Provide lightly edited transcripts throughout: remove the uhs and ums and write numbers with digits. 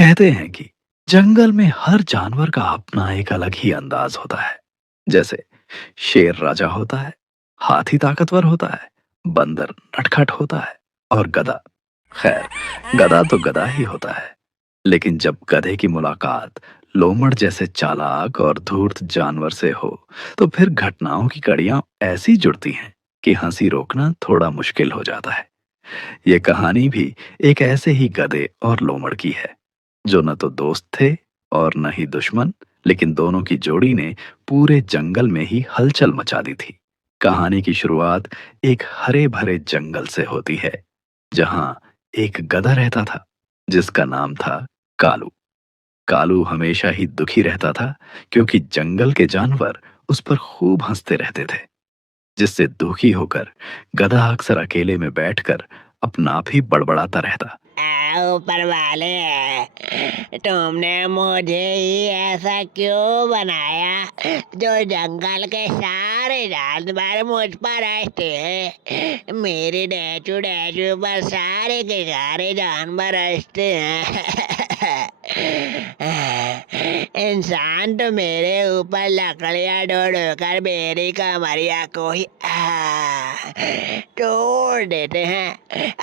कहते हैं कि जंगल में हर जानवर का अपना एक अलग ही अंदाज होता है। जैसे शेर राजा होता है, हाथी ताकतवर होता है, बंदर नटखट होता है और गधा, खैर, गधा तो गधा ही होता है। लेकिन जब गधे की मुलाकात लोमड़ जैसे चालाक और धूर्त जानवर से हो, तो फिर घटनाओं की कड़ियां ऐसी जुड़ती हैं कि हंसी रोकना थोड़ा मुश्किल हो जाता है। ये कहानी भी एक ऐसे ही गधे और लोमड़ की है, जो न तो दोस्त थे और न ही दुश्मन, लेकिन दोनों की जोड़ी ने पूरे जंगल में ही हलचल मचा दी थी। कहानी की शुरुआत एक हरे भरे जंगल से होती है, जहां एक गधा रहता था, जिसका नाम था कालू। कालू हमेशा ही दुखी रहता था, क्योंकि जंगल के जानवर उस पर खूब हंसते रहते थे, जिससे दुखी होकर गधा अक्सर अकेले में बैठकर अपना आप ही बड़बड़ाता रहता। ऊपर वाले, तुमने मुझे ही ऐसा क्यों बनाया जो जंगल के सारे जानवर मुझ पर हंसते हैं? मेरे डैचू डैचू पर सारे के सारे जानवर हंसते हैं। इंसान तो मेरे ऊपर लकड़ियां ढो कर मेरी कमरिया को ही तोड़ देते हैं।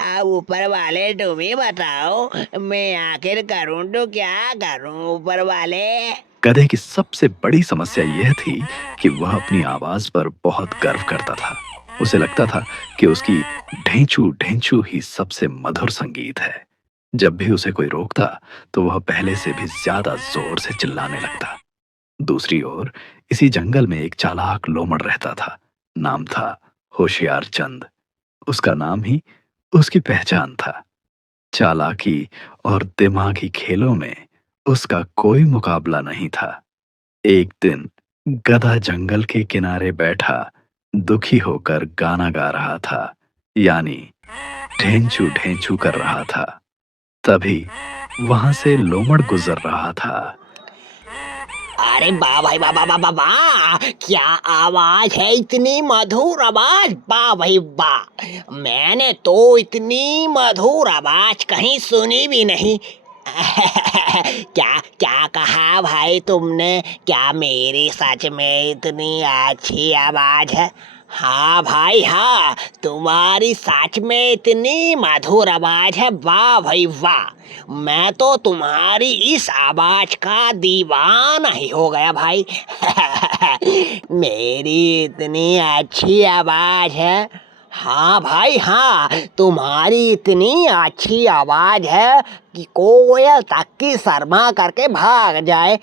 अब ऊपर वाले तुम ही बताओ, मैं आखिर करूं तो क्या करूं ऊपर वाले? गधे की सबसे बड़ी समस्या यह थी कि वह अपनी आवाज पर बहुत गर्व करता था। उसे लगता था कि उसकी ढेंचू ढेंचू ही सबसे मधुर संगीत है। जब भी उसे कोई रोकता, तो वह पहले से भी ज्यादा जोर से चिल्लाने लगता। दूसरी ओर इसी जंगल में एक चालाक लोमड़ रहता था। नाम था होशियार चंद। उसका नाम ही उसकी पहचान था। चालाकी और दिमागी खेलों में उसका कोई मुकाबला नहीं था। एक दिन गधा जंगल के किनारे बैठा दुखी होकर गाना गा रहा था, यानी ढेंचू ढेंचू कर रहा था। तभी वहां से लोमड़ गुजर रहा था। अरे वाह भाई, वाह वाह वाह वाह वाह! क्या आवाज है, इतनी मधुर आवाज! वाह भाई वाह! मैंने तो इतनी मधुर आवाज कहीं सुनी भी नहीं। क्या क्या कहा भाई तुमने? क्या मेरी सच में इतनी अच्छी आवाज है? हाँ भाई हाँ, तुम्हारी सच में इतनी मधुर आवाज है। वाह भाई वाह! मैं तो तुम्हारी इस आवाज का दीवाना ही हो गया भाई। मेरी इतनी अच्छी आवाज है। हाँ भाई हाँ, तुम्हारी इतनी अच्छी आवाज है कि कोयल तक की शर्मा करके भाग जाए।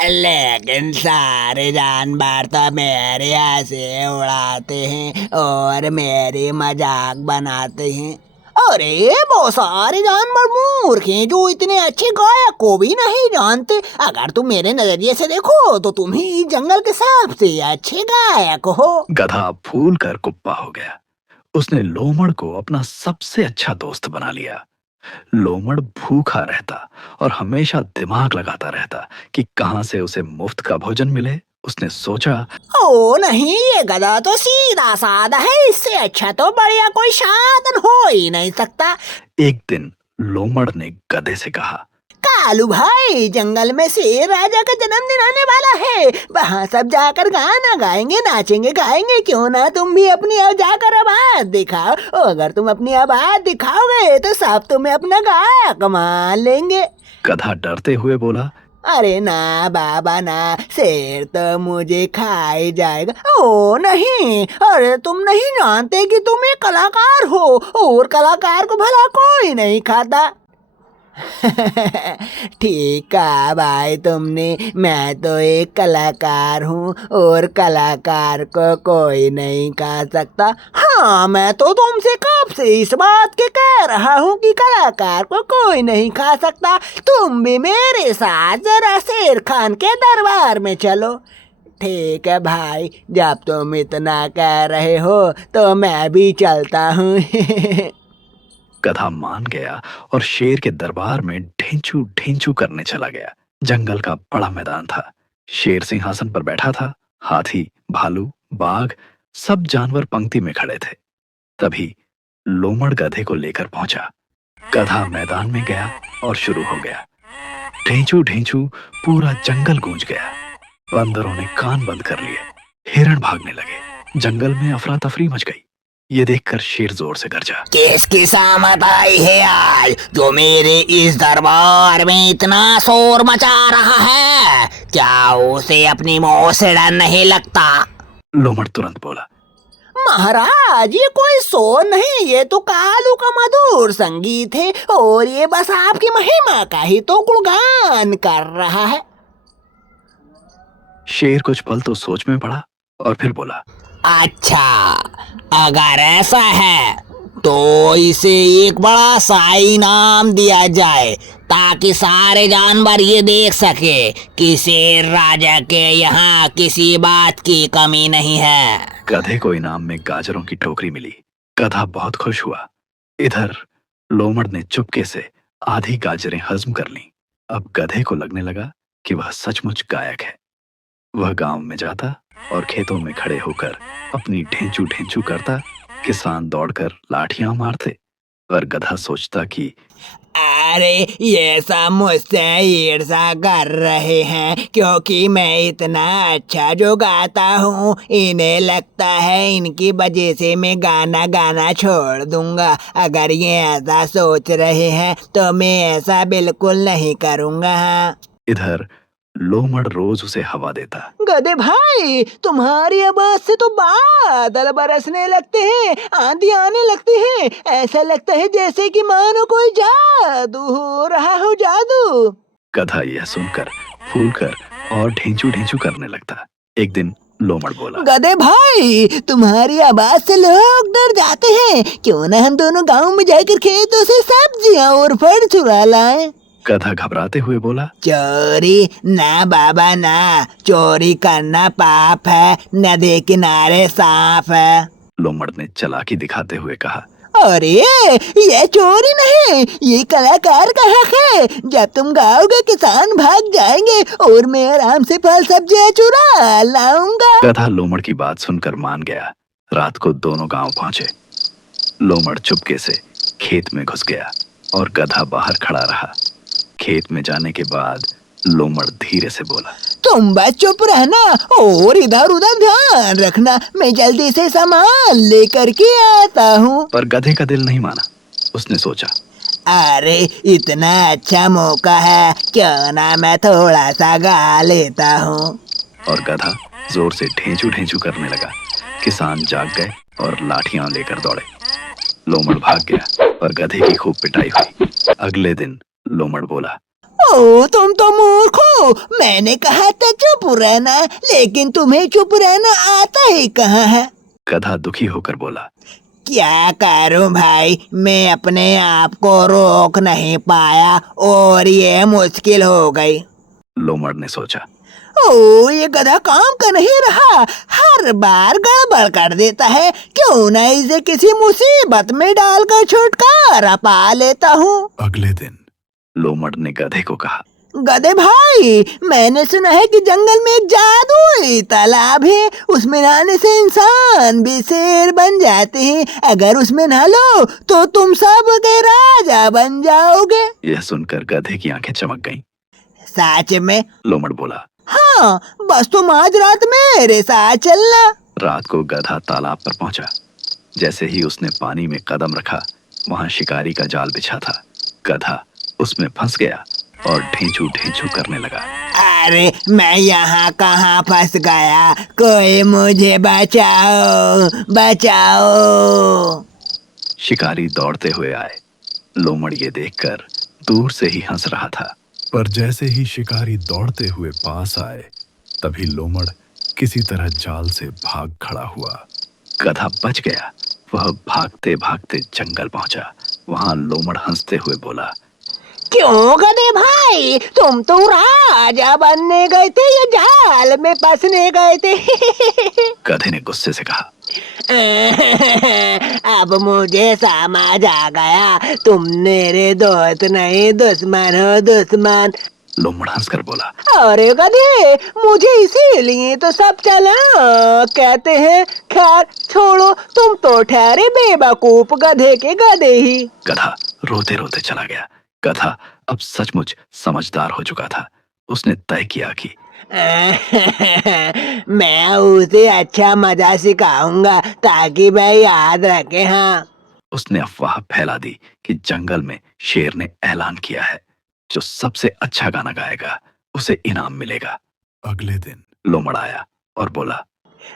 लेकिन सारे जानवर तो मेरे हंसी उड़ाते हैं और मेरी मजाक बनाते हैं। अरे वो सारे जानवर मूर्ख हैं जो इतने अच्छे गायक को भी नहीं जानते। अगर तुम मेरे नजरिए से देखो तो तुम ही जंगल के सबसे अच्छे गायक हो। गधा फूल कर कुप्पा हो गया। उसने लोमड़ को अपना सबसे अच्छा दोस्त बना लिया। लोमड़ भूखा रहता और हमेशा दिमाग लगाता रहता कि कहां से उसे मुफ्त का भोजन मिले। उसने सोचा, ओ नहीं, ये गधा तो सीधा साधा है, इससे अच्छा तो बढ़िया कोई साधन हो ही नहीं सकता। एक दिन लोमड़ ने गधे से कहा, कालू भाई, जंगल में शेर राजा का जन्मदिन आने वाला है। वहाँ सब जाकर गाना गाएंगे, नाचेंगे गाएंगे। क्यों ना तुम भी अपनी जाकर आवाज दिखाओ। और अगर तुम अपनी आवाज दिखाओगे तो सब तुम्हें अपना गायक मान लेंगे। गधा डरते हुए बोला, अरे ना बाबा ना, शेर तो मुझे खा ही जाएगा। ओ नहीं, अरे तुम नहीं जानते कि तुम एक कलाकार हो और कलाकार को भला कोई नहीं खाता। ठीक कहा भाई तुमने, मैं तो एक कलाकार हूँ और कलाकार को कोई नहीं खा सकता। हाँ, मैं तो तुमसे कब से इस बात के कह रहा हूँ कि कलाकार को कोई नहीं खा सकता। तुम भी मेरे साथ जरा शेर खान के दरबार में चलो। ठीक है भाई, जब तुम इतना कह रहे हो तो मैं भी चलता हूँ। गधा मान गया और शेर के दरबार में ढेंचू ढेंचू करने चला गया। जंगल का बड़ा मैदान था। शेर सिंहासन पर बैठा था। हाथी, भालू, बाघ, सब जानवर पंक्ति में खड़े थे। तभी लोमड़ गधे को लेकर पहुंचा। गधा मैदान में गया और शुरू हो गया। ढेंचू ढेंचू पूरा जंगल गूंज गया। बंदरों ने कान बंद कर लिए। हिरण भागने लगे। जंगल में अफरा तफरी मच गई। ये देखकर शेर जोर से गरजा। किसकी सामत आई है आज जो मेरे इस दरबार में इतना शोर मचा रहा है? क्या उसे अपनी मौत से डर नहीं लगता? लोमड़ तुरंत बोला। महाराज, ये कोई शोर नहीं, ये तो कालू का मधुर संगीत है और ये बस आपकी महिमा का ही तो गुणगान कर रहा है। शेर कुछ पल तो सोच में पड़ा और फिर बोला। अच्छा, अगर ऐसा है तो इसे एक बड़ा सा इनाम दिया जाए ताकि सारे जानवर ये देख सके कि शेर राजा के यहाँ किसी बात की कमी नहीं है। गधे को इनाम में गाजरों की टोकरी मिली। गधा बहुत खुश हुआ। इधर लोमड़ ने चुपके से आधी गाजरें हजम कर लीं। अब गधे को लगने लगा कि वह सचमुच गायक है। वह गांव में जाता और खेतों में खड़े होकर अपनी ढेंचू ढेंचू करता। किसान दौड़कर लाठियां मारते और गधा सोचता कि अरे ये सब मुझसे ईर्ष्या कर रहे हैं क्योंकि मैं इतना अच्छा जो गाता हूँ। इन्हें लगता है इनकी वजह से मैं गाना गाना छोड़ दूंगा। अगर ये ऐसा सोच रहे हैं तो मैं ऐसा बिल्कुल नहीं करूँगा। इधर लोमड़ रोज उसे हवा देता। गधे भाई, तुम्हारी आवाज से तो बादल बरसने लगते हैं, आंधी आने लगती है। ऐसा लगता है जैसे कि मानो कोई जादू हो रहा हो, जादू। गधा यह सुनकर फूलकर और ढेंचू ढेंचू करने लगता। एक दिन लोमड़ बोला। गधे भाई, तुम्हारी आवाज से लोग डर जाते हैं। क्यों ना हम दोनों गांव में जाकर खेतों से सब्जियां और फल चुरा लाएं? गधा घबराते हुए बोला। चोरी ना बाबा ना, चोरी करना पाप है, नदी किनारे सांप है। लोमड़ ने चालाकी दिखाते हुए कहा। अरे ये चोरी नहीं, ये कलाकार का हक है। जब तुम गाओगे किसान भाग जाएंगे और मैं आराम से फल सब्जियां चुरा लाऊंगा। गधा लोमड़ की बात सुनकर मान गया। रात को दोनों गांव पहुंचे। लोमड़ चुपके से खेत में घुस गया और गधा बाहर खड़ा रहा। खेत में जाने के बाद लोमड़ धीरे से बोला। तुम बस चुप रहना और इधर उधर ध्यान रखना, मैं जल्दी से सामान लेकर के आता हूँ। पर गधे का दिल नहीं माना। उसने सोचा, अरे इतना अच्छा मौका है, क्यों ना मैं थोड़ा सा गा लेता हूँ। और गधा जोर से ढेंचू ढेंचू करने लगा। किसान जाग गए और लाठियां लेकर दौड़े। लोमड़ भाग गया और गधे की खूब पिटाई हुई। अगले दिन लोमड़ बोला। ओ तुम तो मूर्ख हो, मैंने कहा था चुप रहना, लेकिन तुम्हें चुप रहना आता ही कहाँ है। गधा दुखी होकर बोला। क्या करूं भाई, मैं अपने आप को रोक नहीं पाया और ये मुश्किल हो गई। लोमड़ ने सोचा, ओ ये गधा काम का नहीं रहा, हर बार गड़बड़ कर देता है। क्यों ना इसे किसी मुसीबत में डालकर छुटकारा पा लेता हूँ। अगले दिन लोमड़ ने गधे को कहा। गधे भाई, मैंने सुना है कि जंगल में एक जादुई तालाब है, उसमें नहाने से इंसान भी शेर बन जाते हैं। अगर उसमें नहा लो तो तुम सब के राजा बन जाओगे। यह सुनकर गधे की आंखें चमक गईं। सच में? लोमड़ बोला। हाँ, बस तुम आज रात मेरे साथ चलना। रात को गधा तालाब पर पहुंचा। जैसे ही उसने पानी में कदम रखा, वहां शिकारी का जाल बिछा था। गधा उसमें फंस गया और ढेंचू ढेंचू करने लगा। अरे मैं यहाँ कहाँ फंस गया, कोई मुझे बचाओ बचाओ। शिकारी दौड़ते हुए आए। लोमड़ ये देखकर दूर से ही हंस रहा था। पर जैसे ही शिकारी दौड़ते हुए पास आए, तभी लोमड़ किसी तरह जाल से भाग खड़ा हुआ। गधा बच गया। वह भागते भागते जंगल पहुंचा। वहां लोमड़ हंसते हुए बोला। क्यों गधे भाई, तुम तो राजा बनने गए थे या जाल में फंसने गए थे? गधे ने गुस्से से कहा। अब मुझे समझ आ गया, तुम मेरे दोस्त नहीं दुश्मन हो, दुश्मन। लोमड़ हंसकर बोला। अरे गधे, मुझे इसीलिए तो सब चला कहते हैं। खैर छोड़ो, तुम तो ठहरे बेवकूफ गधे के गधे ही। गधा रोते रोते चला गया। गधा अब सचमुच समझदार हो चुका था। उसने तय किया कि मैं उसे अच्छा मजा सिखाऊंगा ताकि वह याद रखे। हाँ। उसने अफवाह फैला दी कि जंगल में शेर ने ऐलान किया है, जो सबसे अच्छा गाना गाएगा उसे इनाम मिलेगा। अगले दिन लोमड़ आया और बोला,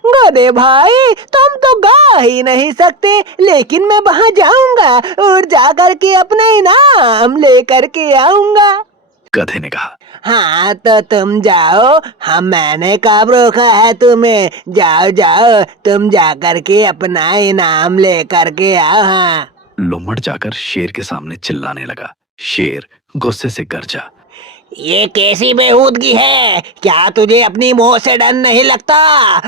गधे भाई, तुम तो गा ही नहीं सकते, लेकिन मैं वहां जाऊंगा और जाकर के अपना इनाम लेकर के आऊंगा। गधे ने कहा, हाँ तो तुम जाओ, हम मैंने कब रोका है तुम्हें? जाओ जाओ, तुम जाकर के अपना इनाम लेकर के आओ। हाँ। लोमड़ जाकर शेर के सामने चिल्लाने लगा। शेर गुस्से से गरजा, ये कैसी बेहूदगी है? क्या तुझे अपनी मौत से डर नहीं लगता?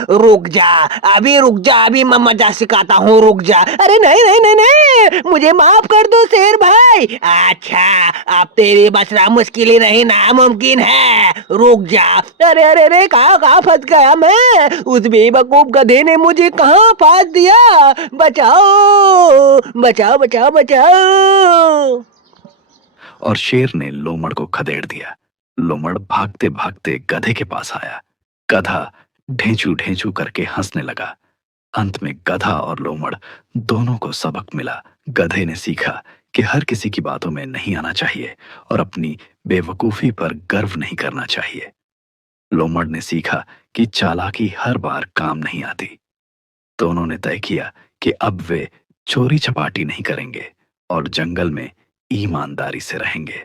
रुक जा, अभी रुक जा, अभी मैं मजा सिखाता हूँ, रुक जा। अरे नहीं नहीं नहीं नहीं, मुझे माफ कर दो शेर भाई। अच्छा, अब तेरी बचना मुश्किल ही नहीं, नामुमकिन है। रुक जा। अरे अरे अरे, कहाँ कहाँ फंस गया मैं? उस बेवकूफ गधे ने मुझे कहाँ फांस दिया? बचाओ बचाओ बचाओ बचाओ। और शेर ने लोमड़ को खदेड़ दिया। लोमड़ भागते भागते गधे के पास आया। गधा ढेंचू ढेंचू करके हंसने लगा। अंत में गधा और लोमड़ दोनों को सबक मिला। गधे ने सीखा कि हर किसी की बातों में नहीं आना चाहिए और अपनी बेवकूफी पर गर्व नहीं करना चाहिए। लोमड़ ने सीखा कि चालाकी हर बार काम नहीं आती। दोनों ने तय किया कि अब वे चोरी चपाटी नहीं करेंगे और जंगल में ईमानदारी से रहेंगे।